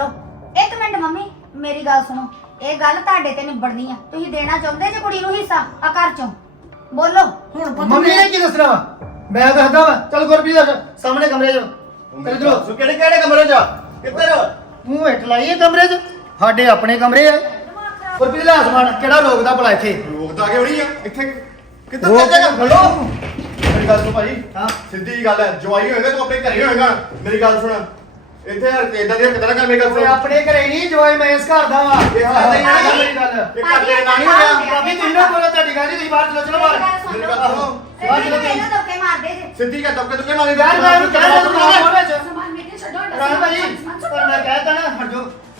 ਕਰੋ। ਇੱਕ minute mummy ਮੇਰੀ ਗੱਲ ਸੁਣੋ। ਇਹ ਗੱਲ ਤੁਹਾਡੇ ਤੇ ਨਿਬੜਨੀ ਆ। ਤੁਸੀਂ ਦੇਣਾ ਚਾਹੁੰਦੇ ਜੇ ਕੁੜੀ ਨੂੰ ਹਿੱਸਾ ਆ ਘਰ ਚੋਂ? ਬੋਲੋ। ਹੁਣ ਪੁੱਤ ਮੰਮੀ ਨੇ ਕੀ ਦੱਸਣਾ? ਵਾ ਮੈਂ ਦੱਸਦਾ ਵਾ। ਚੱਲ ਗੁਰਪ੍ਰੀਤ ਆ ਜਾ, ਸਾਹਮਣੇ ਕਮਰੇ 'ਚ। ਚੱਲ ਇਧਰੋ ਤੂੰ ਕਿਹੜੇ ਕਿਹੜੇ ਕਮਰੇ 'ਚ? ਕਿੱਧਰ? ਮੂੰਹ ਹੇਠ ਲਾਈਏ ਕਮਰੇ 'ਚ? ਸਾਡੇ ਆਪਣੇ ਕਮਰੇ ਆ। ਗੁਰਪ੍ਰੀਤ ਲੈ ਸਮਾਨ। ਕਿਹੜਾ ਰੋਕਦਾ ਭਲਾ ਇੱਥੇ? ਰੋਕਦਾ ਕਿਉਂ ਨਹੀਂ ਆ? ਇੱਥੇ ਕਿੱਧਰ ਚੱਲ ਜਾਏਗਾ ਹਲੋ ਮੇਰੀ ਗੱਲ ਸੁਣ ਭਾਈ। ਹਾਂ। ਸਿੱਧੀ ਜੀ ਗੱਲ ਹੈ। ਜਵਾਈ ਹੋਏਗਾ ਤੂੰ ਆਪਣੇ ਘਰੇ ਹੋਏਗਾ। ਮੇਰੀ ਗੱਲ ਸੁਣ। ਇੱਥੇ ਯਾਰ ਇਦਾਂ ਦੀਆਂ ਕਿਦਾਂ ਕਰ ਮੇਰੀ ਗੱਲ ਓਏ ਸੁਣ ਆਪਣੇ ਘਰੇ ਨਹੀਂ ਜੋਏ ਮੈਂ ਇਸ ਘਰ ਦਾ ਵਾ। ਇਹ ਦਾ ਹੀ ਆ ਆਹ ਮੇਰੀ ਗੱਲ। ਇਹ ਘਰ ਤੇਰੇ ਨਾਲ ਨਹੀਂ ਹੋਇਆ। ਭਾਬੀ ਤੁਸੀਂ ਨਾ ਬੋਲੋ ਤੁਹਾਡੀ ਗੱਲ ਨਹੀਂ ਤੁਸੀਂ ਬਾਹਰ ਚਲੋ ਚਲੋ ਮੇਰੀ ਬਾਹਰ ਮੇਰੀ ਜੇ। ਸਿੱਧੀ ਕਾ ਦਬਕੇ ਦੁਕੇ ਮਾਰੇ ਯਾਰ ਮੈਂ ਉਹਨੂੰ ਕਹਿ ਤੂੰ ਨਾ ਬੋਲੇ ਚ ਸਮਾਨ ਮੇਰੇ ਛੱਡੋ ਰਾਣ ਭਾਈ ਪਰ ਮੈਂ ਕਹਿਤਾ ਨਾ ਹਟ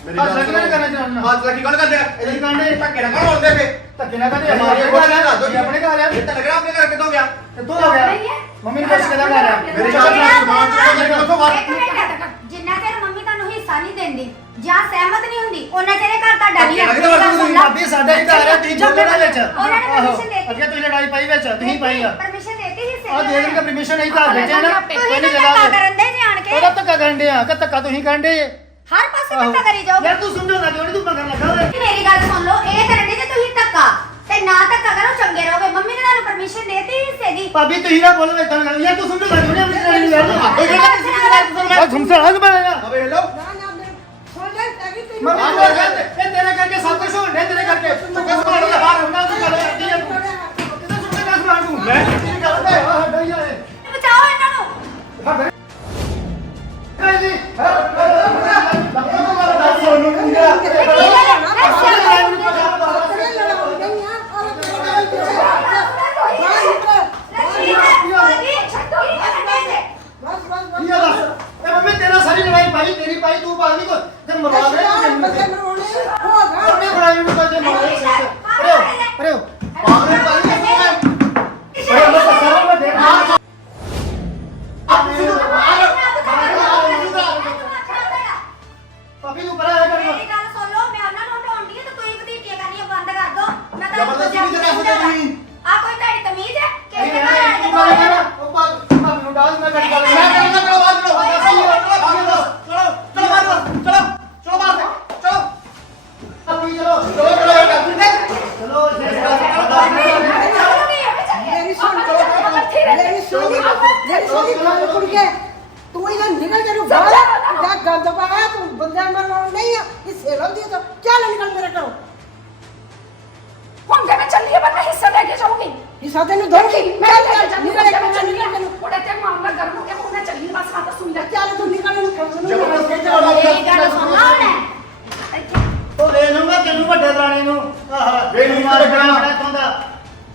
ਮੇਰੀ ਗੱਲ ਸਗਨ ਕਰਨਾ ਚਾਹੁੰਦਾ ਹਾਂ। ਲੱਗੀ ਗੱਲ ਕਰਦੇ ਆ। ਇਹਦੀ ਕਾਂਡੇ ਧੱਕੇ ਨਾਲ ਕੌਣ ਹੁੰਦੇ ਫੇ ਧੱਕੇ ਨਾ ਕਰਦੇ ਮਾਰੇ ਆਪਣੇ ਕੋਲ ਨਾ ਆ ਦੋ ਆਪਣੇ ਘਰ ਆ ਇਹ ਤਾਂ ਲੱਗਣਾ ਆਪਣੇ ਘਰ ਕਿੱਥੋਂ ਗਿਆ? ਕਿੱਥੋਂ ਆ ਗਿਆ? ਮੰਮੀ ਨੂੰ ਪੁੱਛ ਕੇ ਦਾ ਘਰ ਆ। ਮੇਰੀ ਗੱਲ ਸੁਣ। ਸਮਾਨ ਚੁੱਕ ਕੇ ਕਿੱਥੋਂ ਬਾਹਰ ਇੱਕ ਮਿੰਟ ਜਿੰਨਾ ਚਿਰ ਮੰਮੀ ਤੁਹਾਨੂੰ ਹਿੱਸਾ ਨਹੀਂ ਦਿੰਦੀ ਜਾਂ ਸਹਿਮਤ ਨਹੀਂ ਹੁੰਦੀ ਉਹਨਾਂ ਚਿਰ ਇਹ ਘਰ ਤੁਹਾਡਾ ਨਹੀਂ ਆ ਗੱਲ ਸੁਣ ਲਓ। ਭਾਬੀ ਸਾਡਾ ਹੀ ਘਰ ਆ ਤੀ ਬੋਲਣਾ ਵਿੱਚ ਉਹਨਾਂ ਨੇ ਆਹੋ। permission ਦੇ ਦਿੱਤੀ। ਅੱਗੇ ਤੁਸੀਂ ਲੜਾਈ ਪਾਈ ਵਿੱਚ ਤੁਸੀਂ ਪਾਈ ਆ। ਪਰਮਿਸ਼ਨ ਦੇਤੀ ਹਿੱਸੇ ਆ ਦੇ ਦੇਣ ਦਾ ਪਰਮਿਸ਼ਨ ਨਹੀਂ ਘਰ ਵਿੱਚ ਹੈ ਨਾ। ਤੁਸੀਂ ਕੋਈ ਨਹੀਂ ਤਾਂ ਧੱਕਾ ਕਰਨ ਦੇ ਜਾਣ ਕੇ। ਉਹਦਾ ਧੱਕਾ ਕਰਨ ਡਿਆ ਕਿ ਧੱਕਾ ਤੁਸੀਂ ਕਰਨ ਡੇ ਹਰ ਪਾਸੇ ਧੱਕਾ ਕਰੀ ਜਾਓਗੇ। ਯਾਰ ਤੂੰ ਸਮਝਾਉਂਦਾ ਕਿਉਂ ਨਹੀਂ ਤੂੰ ਮਗਰ ਲੱਗਾ ਹੋਇਆ ਮੇਰੀ ਗੱਲ ਸੁਣ ਲਓ ਇਹ ਕਰਨ ਦੇ ਜੇ ਤੁਸੀਂ ਧੱਕਾ ਤੇ ਨਾ ਧੱਕਾ ਕਰੋ ਚੰਗੇ ਰਹੋਗੇ। ਮੰਮੀ ਨੇ ਤੁਹਾਨੂੰ ਪਰਮਿਸ਼ਨ ਦੇਤੀ ਹਿੱਸੇ ਦੀ। ਭਾਬੀ ਤੁਸੀਂ ਨਾ ਬੋਲੋ ਇਦਾਂ ਗੱਲ। ਯਾਰ ਤੂੰ ਸਮਝਾਉਂਦਾ ਕਿਉਂ ਨਹੀਂ ਆਪਣੀ ਲੜਾਈ ਨੂੰ ਯਾਰ ਆ ਸਮਝਾ ਨਾ ਮੈਂ ਯਾਰ ਅਬੇ ਹੈਲੋ ਮੰਮੀ ਨੂੰ ਕਹਿੰਦੇ ਇਹ ਤੇਰੇ ਕਰਕੇ ਸਭ ਕੁਝ ਹੋਣ ਡਿਆ ਤੇਰੇ ਕਰਕੇ। ਤੂੰ ਕਿਸ ਮਾਰ ਦਾ ਬਾਹਰ ਹੁੰਦਾ ਤੂੰ ਗੱਲ ਕਰਦੀ ਹੈ ਤੂੰ। ਕਿਤੇ ਸੁਣ ਕੇ ਮਾਰ ਤੂੰ? ਮੈਂ ਕੀ ਗੱਲ ਤੇ ਆ ਹੱਡਾ ਹੀ ਆਏ ਬਚਾਓ ਇਹਨਾਂ ਨੂੰ। ਹਾਂ? ਜੀ ਆ ਇਹ ਇਹ ਮੰਮੀ ਤੇਰਾ ਸਾਰੀ ਲੜਾਈ ਪਾਈ ਤੇਰੀ ਪਾਈ ਤੂੰ ਪਾ ਨਹੀਂ ਕੋ ਤੇ ਮਰਵਾ ਦੇ। ਯਾਰ ਬੱਚੇ ਮਰੋਣੇ ਹੋ ਆਪਣੇ ਗਾ ਬਣਾਈ ਨੂੰ ਕੋਈ ਮਾਰੇ ਪਾਇਆ ਤੂੰ ਬੰਦਿਆਂ ਮਰਵਾਉਣ ਨਹੀਂ ਆ ਇਹ ਸੇਵਨ ਦੀ ਤਾਂ ਚੱਲ ਨਿਕਲ ਮੇਰੇ ਘਰੋਂ। ਹੁਣ ਮੈਂ ਚੱਲੀ ਆ ਮੈਂ ਹਿੱਸਾ ਲੈ ਕੇ ਜਾਊਂਗੀ। ਹਿੱਸਾ ਤੈਨੂੰ ਦਊਂਗੀ। ਮੈਂ ਚੱਲ ਕੇ ਜਾਊਂਗੀ ਨਿਕਲ ਮੈਂ ਚੱਲੀ ਆ ਤੈਨੂੰ ਉਹਦੇ ਤੇ ਮਾਮਲਾ ਗਰਮ ਹੋ ਗਿਆ ਹੁਣ ਮੈਂ ਚੱਲੀ ਬਸ ਆ ਤਾਂ ਸੁਣ ਲੈ ਚੱਲ ਤੂੰ ਨਿਕਲ ਇਹਨੂੰ ਖੜਨ ਨੂੰ। ਚੱਲ। ਮੇਰੀ ਗੱਲ ਸੁਣ ਲਾ। ਉਹ ਲੈ ਲੂੰਗਾ ਤੈਨੂੰ ਵੱਡੇ ਰਾਣੇ ਨੂੰ। ਆਹ ਵੇ ਨੂੰ ਮਾਰ ਚਾਹੁੰਦਾ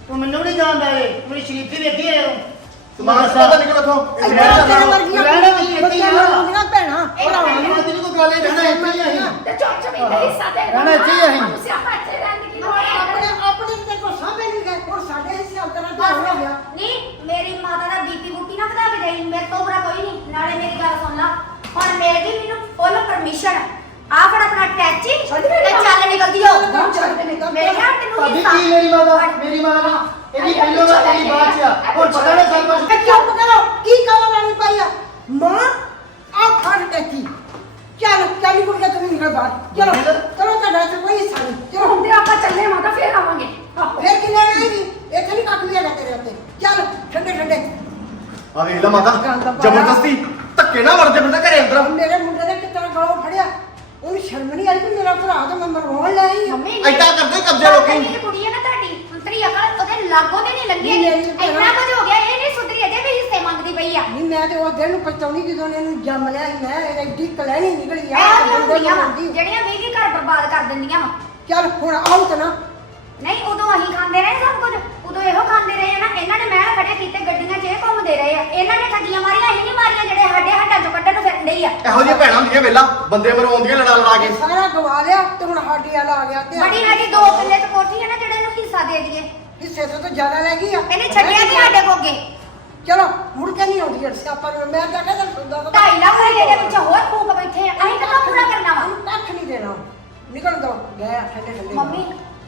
ਤੂੰ ਮੈਨੂੰ ਨਹੀਂ ਜਾਣਦਾ ਇਹ। ਮੇਰੀ ਸ਼ਰੀਫੀ ਵੇਖੀ ਹੈ ਉਹ ਸਮਾਨ ਸਾਡਾ ਨਿਕਲ ਉਥੋਂ। ਇੱਧਰ ਤੇਰੇ ਵਰਗੀਆਂ ਰਹਿਣਾ ਵੀ ਇੱਥੇ ਹੀ ਬੱਚਿਆਂ ਆ। ਮਰਵਾਉਂਦੀਆਂ ਭੈਣਾਂ ਭਰਾਵਾਂ। ਨੂੰ ਤੇਰੀ ਕੋਈ ਗੱਲ ਹੀ ਰਹਿਣਾ ਇੱਥੇ ਹੀ ਅਸੀਂ। ਤੇ ਚੋਰ ਚਮੀ ਤੇ ਹਿੱਸਾ ਦੇ ਰਹਿਣਾ ਇੱਥੇ ਹੀ ਅਸੀਂ। ਤੁਸੀਂ ਆਪਾਂ ਇੱਥੇ ਰਹਿਣ ਦੀ ਕੀ ਲੋੜ ਹੈ? ਆਪਣੇ ਆਪਣੇ ਤੇ ਕੋ ਸਾਹਮਣੇ ਨਹੀਂ ਗਏ ਹੁਣ ਸਾਡੇ ਹਿੱਸੇ ਅੰਦਰ ਆ ਹੋ ਗਿਆ। ਨਹੀਂ ਮੇਰੀ ਮਾਤਾ ਦਾ ਬੀਪੀ ਬੂਟੀ ਨਾ ਵਧਾ ਕੇ ਦੇਈ ਮੇਰੇ ਤੋਂ ਬੁਰਾ ਕੋਈ ਨਹੀਂ। ਨਾਲੇ ਮੇਰੀ ਗੱਲ ਸੁਣ ਲਾ। ਹੁਣ ਮੇਰੀ ਮੈਨੂੰ ਫੁੱਲ ਪਰਮਿਸ਼ਨ ਆ ਫੜ ਆਪਣਾ ਟੈਚੀ ਤੇ ਚੱਲ ਨਿਕਲਦੀ ਹੋ ਮੇਰੇ ਘਰ ਤੈਨੂੰ ਕੀ ਮੇਰੀ ਮਾਂ ਦਾ? ਮੇਰੀ ਮਾਂ ਦਾ? ਇਹਦੀ ਪਹਿਲੋਂ ਦਾ ਤੇਰੀ ਬਾਤ ਆ। ਹੁਣ ਪਤਾ ਨਹੀਂ ਸਭ ਕੁਝ ਤੇ ਚੁੱਪ ਕਰੋ। ਕੀ ਕਹਾਂ ਲੈਣੀ ਪਈ ਆ? ਮਾਂ ਆ ਖੜ ਕੇ ਚੱਲ ਚੱਲ ਕੁੜ ਕੇ ਤੁਸੀਂ ਨਿਕਲ ਬਾਹਰ। ਚਲੋ ਚਲੋ ਤੁਹਾਡਾ ਤੇ ਕੋਈ ਹਿੱਸਾ ਨਹੀਂ। ਚਲੋ। ਹੁਣ ਤੇ ਆਪਾਂ ਚੱਲੇ ਮਾਤਾ ਫੇਰ ਆਵਾਂਗੇ। ਫੇਰ ਕਿੰਨੇ ਆਏਗੀ ਇੱਥੇ ਨਹੀਂ ਕੱਖ ਵੀ ਹੈਗਾ ਤੇਰੇ ਉੱਤੇ। ਚੱਲ ਠੰਡੇ ਠੰਡੇ। ਆ ਵੇਖ ਲੈ ਮਾਤਾ ਜ਼ਬਰਦਸਤੀ। ਧੱਕੇ ਨਾ ਜੇ ਬੰਦਾ ਘਰੇ ਅੰਦਰ। ਮੇਰੇ ਮੁੰਡੇ ਨੇ ਕਿਤਨਾ ਗਾਲੋਂ ਫੜਿਆ ਉਹਨੂੰ ਸ਼ਰਮ ਨਹੀਂ ਆਈ ਕਿ ਮੇਰਾ ਭਰਾ ਤਾਂ ਮੈਂ ਮਰਵਾਉਣ ਲੈ ਆਈ ਆ। ਮੰਮੀ ਏਦਾਂ ਕਰਦੇ ਕਬਜ਼ੇ। ਮੇਰੀ ਕੁੜੀ ਹੈ ਅੰਤਰੀ ਅਕਲ ਉਹਦੇ ਲਾਗੋਂ ਤੇ ਨਹੀਂ ਲੰਗੀ ਨਹੀਂ, ਨਹੀਂ, ਭੈਣਾ। ਇੰਨਾ ਕੁਝ ਹੋ ਗਿਆ ਇਹ ਨਹੀਂ ਸੁਧਰੀ ਅਜੇ ਵੀ ਹਿੱਸੇ ਮੰਗਦੀ ਪਈ ਆ। ਨਹੀਂ ਮੈਂ ਤੇ ਉਹ ਦਿਨ ਨੂੰ ਪਛਤਾਉਣੀ ਜਦੋਂ ਨੇ ਇਹਨੂੰ ਜੰਮ ਲਿਆ ਸੀ ਮੈਂ ਇਹ ਐਡੀ ਕਲੈਣੀ ਨਿਕਲੀ ਆ ਇਹੋ ਜਿਹੀਆਂ ਵਾਂ। ਜਿਹੜੀਆਂ ਵੀ ਵੀ ਘਰ ਬਰਬਾਦ ਕਰ ਦਿੰਦੀਆਂ ਵਾ। ਚੱਲ ਹੁਣ ਆਉ ਤਾਂ ਨਾ। ਨਹੀਂ ਉਦੋਂ ਅਸੀਂ ਖਾਂਦੇ ਰਹੇ ਸਭ ਕੁਝ। ਉਦੋਂ ਇਹੋ ਖਾਂਦੇ ਰਹੇ ਆ ਨਾ ਇਹਨਾਂ ਨੇ ਮਹਿਲ ਖੜੇ ਕੀਤੇ ਗੱਡੀਆਂ 'ਚ ਇਹ ਘੁੰਮਦੇ ਰਹੇ ਆ। ਇਹਨਾਂ ਨੇ ਠੱਗੀਆਂ ਮਾਰੀਆਂ ਅਸੀਂ ਨਹੀਂ ਮਾਰੀਆਂ ਜਿਹੜੇ ਸਾਡੇ ਹੱਡਾਂ 'ਚੋਂ ਕੱਢਣ ਨੂੰ ਫਿਰਦੇ ਹੀ ਆ। ਇਹੋ ਜਿਹੀ ਭੈਣਾਂ ਹੁੰਦੀਆਂ ਵੇਲਾ ਬੰਦੇ ਮਰਵਾਉਂਦੀਆਂ ਲੜਾ ਲੜਾ ਕੇ। ਸਾਰਾ ਗਵਾ ਲਿਆ ਤੇ ਹੁਣ ਸਾਡੀ ਵਾਲਾ ਆ ਗਿਆ ਤੇ ਬੜੀ ਸਾਡੀ ਦੋ ਕਿੱਲੇ 'ਚ ਕੋਠੀ ਹੈ ਨਾ ਜਿਹੜੇ ਹਿੱਸਾ ਦੇ ਦਈਏ ਹਿੱਸੇ ਤੋਂ ਤਾਂ ਜ਼ਿਆਦਾ ਲੈ ਗਈ ਆ। ਇਹਨੇ ਛੱਡਿਆ ਕਿ ਸਾਡੇ ਕੋਗੇ ਚਲੋ ਮੁੜ ਕੇ ਨਹੀਂ ਆਉਂਦੀ ਅਰਸੇ ਆਪਾਂ ਨੂੰ। ਮੈਂ ਤਾਂ ਕਹਿੰਦਾ ਸੁਣਦਾ ਤਾਂ ਢਾਈ ਲੱਖ ਰੁਪਏ ਦੇ ਵਿੱਚ ਹੋਰ ਫੂਕ ਬੈਠੇ ਆ। ਅਸੀਂ ਕਦੋਂ ਪੂਰਾ ਕਰਨਾ ਵਾ। ਕੱਖ ਨਹੀਂ ਦੇਣਾ। ਨਿਕਲ ਦੋ ਗਏ ਆ ਠੰਡੇ ਠੰਡੇ ਮੰਮੀ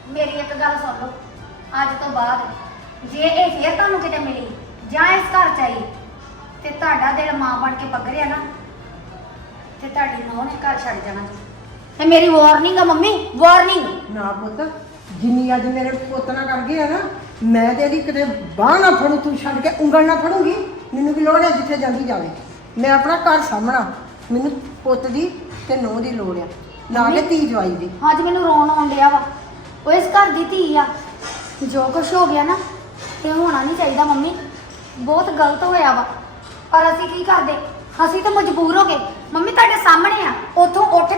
ਮੇਰੀ ਇੱਕ ਗੱਲ ਸੁਣ ਲਓ। ਅੱਜ ਤੋਂ ਬਾਅਦ ਜੇ ਇਹ ਫੇਰ ਤੁਹਾਨੂੰ ਕਿਤੇ ਮਿਲੀ ਜਾਂ ਇਸ ਘਰ ਚ ਆਈ ਤੇ ਤੁਹਾਡਾ ਦਿਲ ਮਾਂ ਬਣ ਕੇ ਪੱਗਰਿਆ ਨਾ ਤੇ ਤੁਹਾਡੀ ਨੌਂ ਨੇ ਘਰ ਛੱਡ ਜਾਣਾ। ਤੇ ਮੇਰੀ ਵਾਰਨਿੰਗ ਆ ਮੰਮੀ ਵਾਰਨਿੰਗ ਨਾ ਪੁੱਤ ਜਿੰਨੀ ਅੱਜ ਮੇਰੇ ਪੁੱਤ ਨਾਲ ਕਰ ਗਿਆ ਨਾ ਮੈਂ ਤੇ ਇਹਦੀ ਕਿਤੇ ਬਾਹ ਨਾ ਫੜੂ ਤੂੰ ਛੱਡ ਕੇ ਉਂਗਲ ਨਾ ਫੜੂਗੀ ਮੈਨੂੰ ਕੀ ਲੋੜ ਹੈ ਜਿੱਥੇ ਜਾਂਦੀ ਜਾਵੇ। ਮੈਂ ਆਪਣਾ ਘਰ ਸਾਹਮਣਾ ਮੈਨੂੰ ਪੁੱਤ ਦੀ ਤੇ ਨੂੰਹ ਦੀ ਲੋੜ ਆ ਨਾ ਕਿ ਧੀ ਜਵਾਈ ਦੀ। ਅੱਜ ਮੈਨੂੰ ਰੋਣ ਆਉਣ ਡਿਆ ਵਾ। ਉਹ ਇਸ ਘਰ ਦੀ ਧੀ ਆ। ਜੋ ਕੁਝ ਹੋ ਗਿਆ ਨਾ ਇਹ ਹੋਣਾ ਨਹੀਂ ਚਾਹੀਦਾ ਮੰਮੀ। ਬਹੁਤ ਗਲਤ ਹੋਇਆ ਵਾ। ਪਰ ਅਸੀਂ ਕੀ ਕਰਦੇ? ਅਸੀਂ ਤਾਂ ਮਜਬੂਰ ਹੋ ਗਏ। ਮੰਮੀ ਤੁਹਾਡੇ ਸਾਹਮਣੇ ਆ। ਉੱਥੋਂ ਉੱਠ